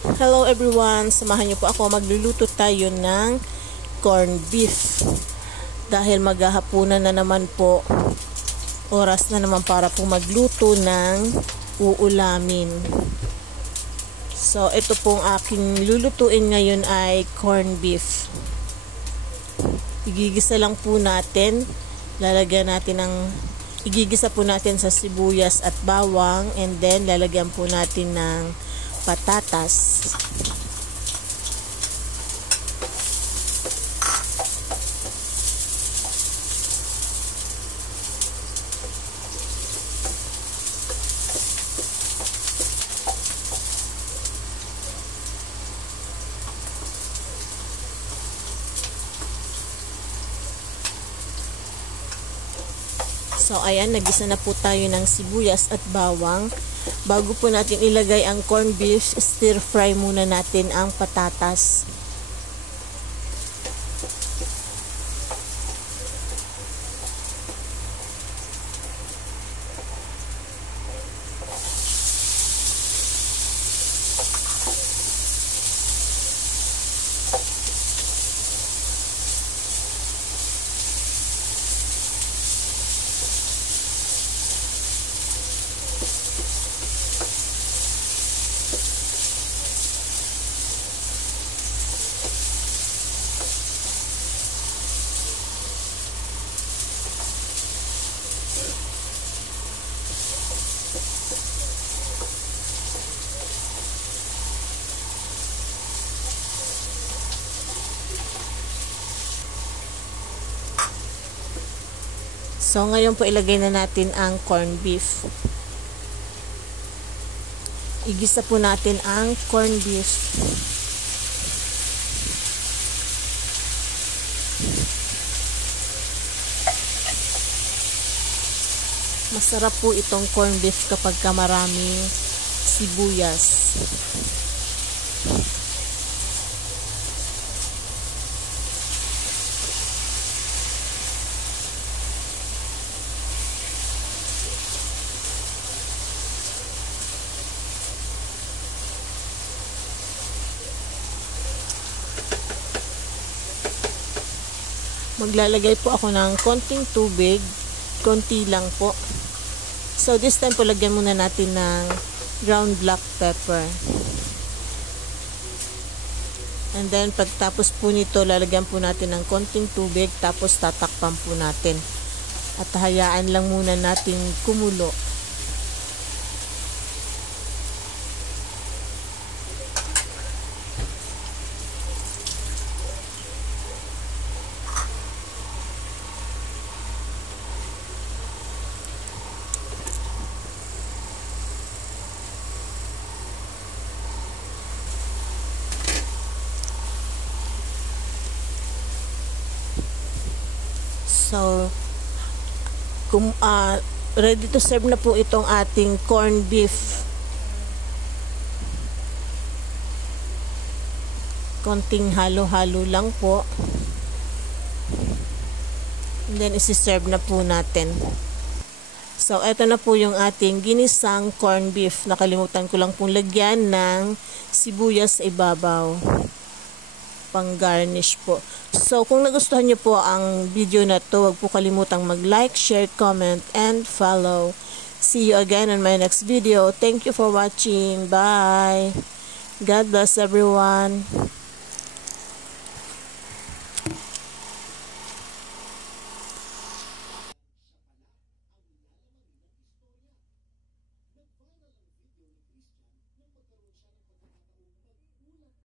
Hello everyone, samahan niyo po ako. Magluluto tayo ng corned beef. Dahil maghahapunan na naman po, oras na naman para po magluto ng uulamin. So ito pong aking lulutuin ngayon ay corned beef. Igigisa lang po natin. Igigisa po natin sa sibuyas at bawang, and then lalagyan po natin ng patatas. So ayan, nagisa na po tayo ng sibuyas at bawang. Bago po natin ilagay ang corned beef, stir fry muna natin ang patatas. So, ngayon po ilagay na natin ang corned beef. Igisa po natin ang corned beef. Masarap po itong corned beef kapag maraming sibuyas. Maglalagay po ako ng konting tubig, konti lang po. So this time po lagyan muna natin ng ground black pepper. And then pagtapos po nito, lalagyan po natin ng konting tubig, tapos tatakpan po natin. At hayaan lang muna natin kumulo. So, ready to serve na po itong ating corned beef. Konting halo-halo lang po. And then, isi-serve na po natin. So, eto na po yung ating ginisang corned beef. Nakalimutan ko lang pong lagyan ng sibuyas sa ibabaw. Pang-garnish po. So, kung nagustuhan niyo po ang video na to, huwag po kalimutang mag-like, share, comment, and follow. See you again on my next video. Thank you for watching. Bye! God bless everyone.